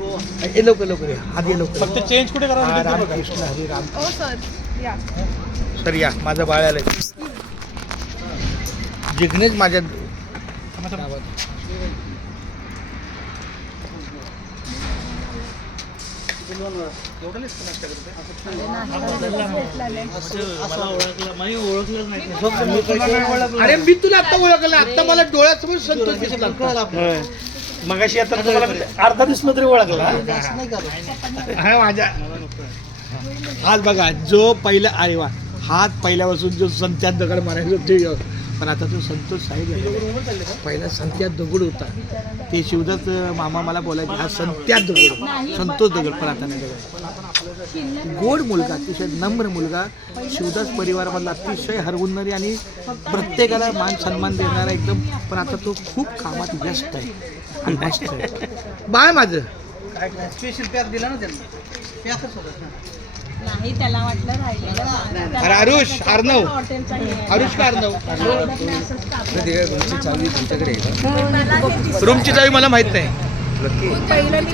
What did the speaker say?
हे लवकर लवकर आधी लवकर फक्त चेंज कुठे करावं रामकृष्ण हरी राम हो सर या सर या माझं बाळ आलंय जिग्नेश माझ्या अरे मी तुला आता ओळखलं आता मला डोळ्यासमोर संतोष दिसला मगाशी आता तुम्हाला अर्धा दिसलं तरी ओळखला हा माझ्या हात बघा जो पहिला अरे वा हात पहिल्यापासून जो संत्यात दगड मारायचो ते पण आता तो संतोष साहेब आहे. पहिला संत्यात दगड होता ते शिवदास मामा मला बोलायचे हा संत्यात दगड संतोष दगड पण आता नाही दगड गोड मुलगा अतिशय नम्र मुलगा शिवदास परिवारामधला अतिशय हरवुनणारी आणि प्रत्येकाला मान सन्मान देणारा एकदम पण आता तो खूप कामात व्यस्त आहे आणि मस्त आहे बाय माझं स्पेशल पॅक दिला ना त्यांना पॅकच होतं नाही त्याला वाटलं राहिलेलं अरे आरुष अर्णव हॉटेलचा आरुष का अर्णव चावी तुमच्याकडे आहे का? रूमची चावी मला माहित नाही पहिलं